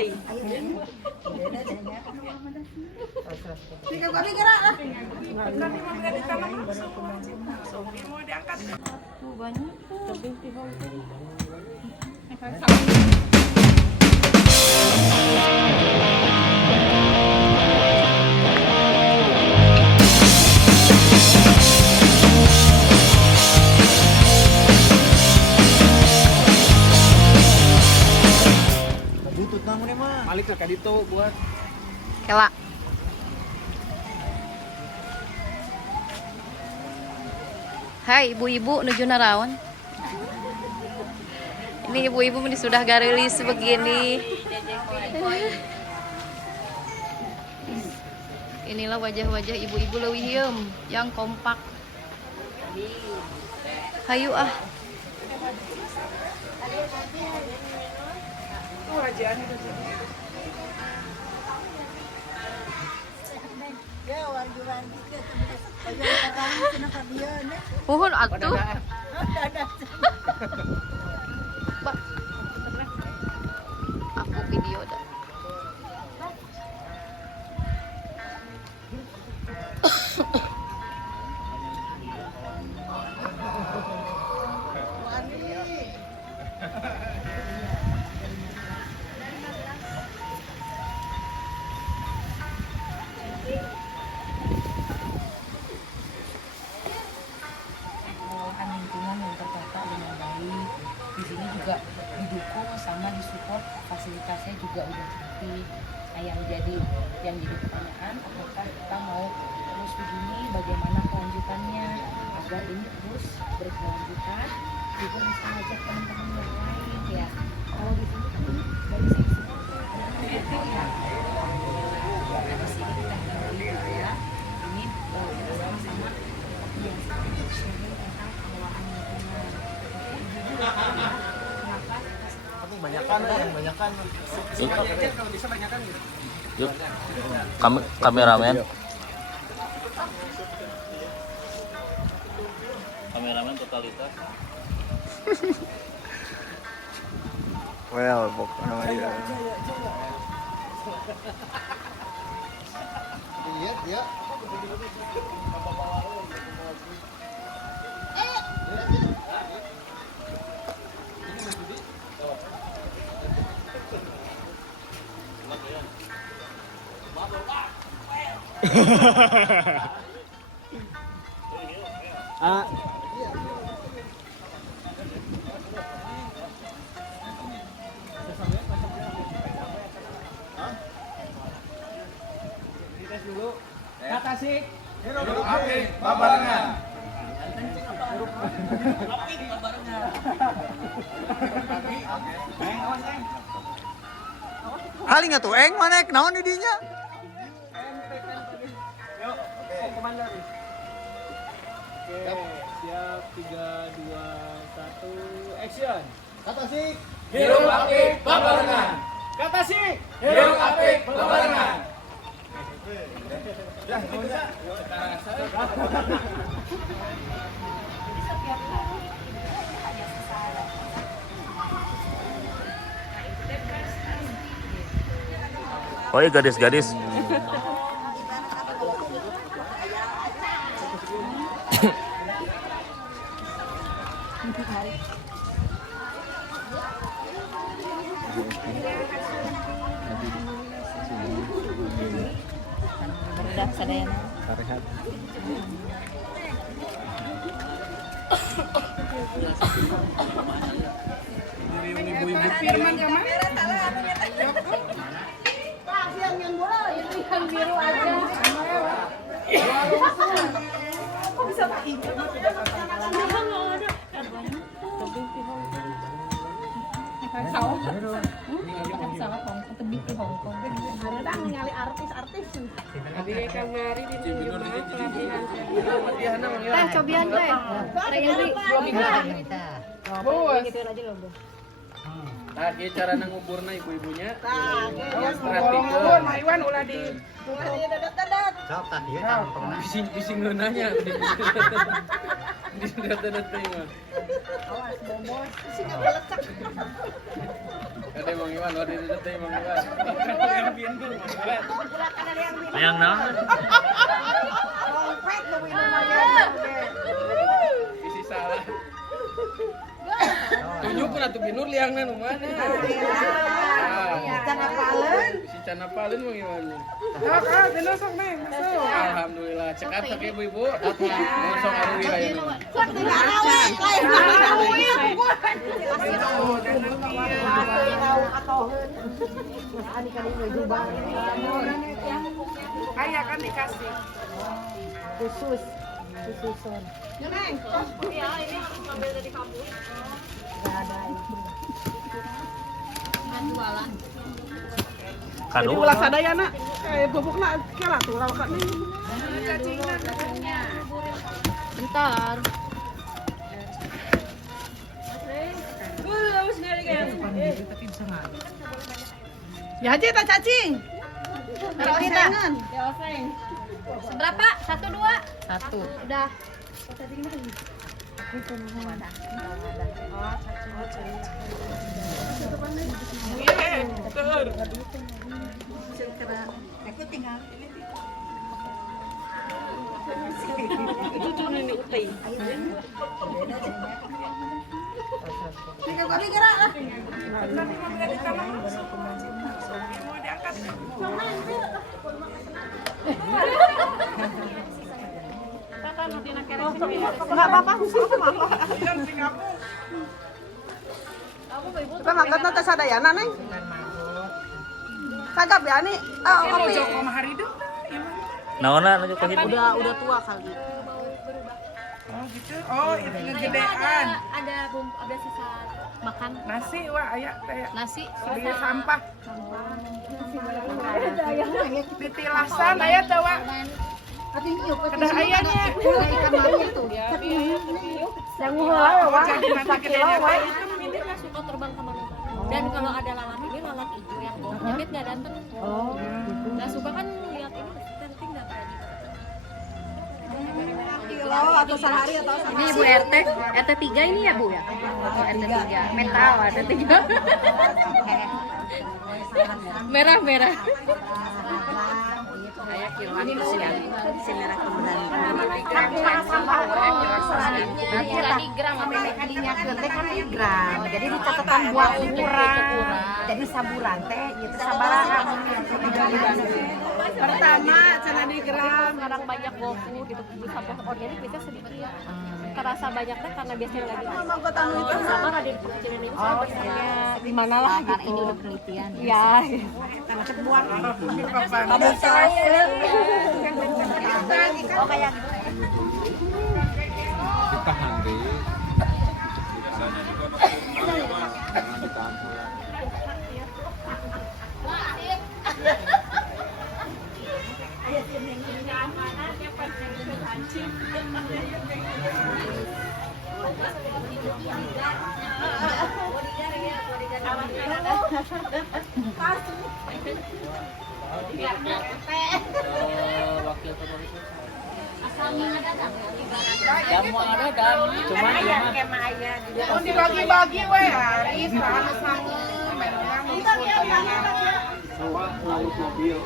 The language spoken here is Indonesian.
teh. Tiga kali gerak. Nanti mau di tanam langsung. Sofi mau diangkat. Tuh banyak tuh. Tebing tihong tuh. Butut namun nih mah. Balik ke kadito buat Kela. Hai ibu-ibu nuju naraon. Ini ibu-ibu ini sudah garilis begini. Inilah wajah-wajah ibu-ibu leuwih yang kompak. Hayu ah. Wajian itu. Ya warjuan dikit. Ayo orang kenapa dia nih? Puhun atuh. Bah. Aku video dah. Lingkungan yang tertata dengan baik. Di sini juga didukung sama disupport, fasilitasnya juga udah cantik. Nah yang jadi pertanyaan, apakah kita mau terus begini, bagaimana kelanjutannya agar ini terus berkelanjutan, juga bisa ngajak teman-teman yang lain ya. Kalau di sini kan dari sisi itu ya, di sini kita kembali ya. Ini kita sama-sama yang sharing tentang pengelolaan lingkungan. Kenapa? Tapi banyakan yang banyakan. kalau bisa banyakan gitu. Yuk, kameramen. Kameramen totalitas. Well, pokoknya dia. Lihat ya. Ah. Tes dulu. Kata sih. Hirup apik babarengan. Apik babarengan. Awas eng. Haling atuh eng mana naon di dinya? Yuk, oke. Komandan. Oke, siap 3 2 1 action. Kata sih. Hirup apik babarengan. Kata sih. Hirup apik babarengan. Ya, bisa. Oi gadis-gadis. Berudak sadayana. Rehat. Firman yang mana? Yang bola yang biru aja. Kok bisa pakai? Sawah. Sawah Hongkong, tebing di Hongkong. Ada ningali artis-artis. Tadi kamari di jemaah pelatihan. Teh cobian teh. Reyri. Bos. Gitu aja loh, Bu. Nah, ge cara nanguburna ibu-ibunya. Awas ngubur Mak Iwan ulah di Dadat-dadat. Sok tah ieu tampang. Bising lu nanya. Bising dadat teh mah. Awas bomos. Sing ngelecek. Ada Mang Iwan, ada di detik Mang Iwan. Yang pintu Mang Iwan. Ayang naon? Isi salah. Tunjukkan atuh binur liangna nu mana. Si Canapaleun Mang Iwan. Dino sok nih, masuk. Alhamdulillah, cekat ke ibu-ibu. Sok aruwi ayeuna. Kayak kan dikasih. Khususon. Iya, ini harus ambil dari kampus. Kado. Ulah sadayana bubukna kela tuh lawakan nih. Bentar. Ya aja tak cacing. Taruh kita. Seberapa? 1, 2? 1. Udah. Aku tinggal. Tinggal kami gerak lah. Nanti mau berada di tanah langsung. Mau diangkat. Enggak apa-apa, kita ngangkat nanti sadayana neng. Sagap ya nih. Kopi. Naona anu ka hitu? Udah tua kali. Oh gitu. Oh, itu ngegedean. Ada bumbu, ada sisa makan Nasi wah aya teh. nasi. Di sampah. Ditilasan aya teh wah. Kedah ayahnya. Ikan mari tuh. Yang heula wah. Sakilo wah. Ini nggak suka terbang kemana-mana. Dan kalau ada lalat ini lalat hijau yang bau nyebit nggak datang. Oh, Nggak suka kan lihat ini penting nggak berani. kilo atau sehari atau Ini Ibu RT 3 ini ya Bu ya? Oh, RT 3. Mental RT 3. Merah. Kayak kiloan terus ya. si merah keberani. Nanti gram apa Kadinya teh kan di gram. Jadi di catatan buat ukuran. Jadi saburan teh gitu sabaraha. Pertama cenah di gram. sekarang banyak GoFood gitu sampah organik bisa sedikit. Terasa banyaknya karena biasanya lagi sama Raden Pekecilan ini saya biasanya di mana lah gitu. Ini udah penelitian. Iya. Ada saus. Oh kayak Ditahan deh. Biasanya di kota jangan ditahan pulang. Jamu ada dan cuma Oh dibagi-bagi we Aris, sama Sawah lalu mobil.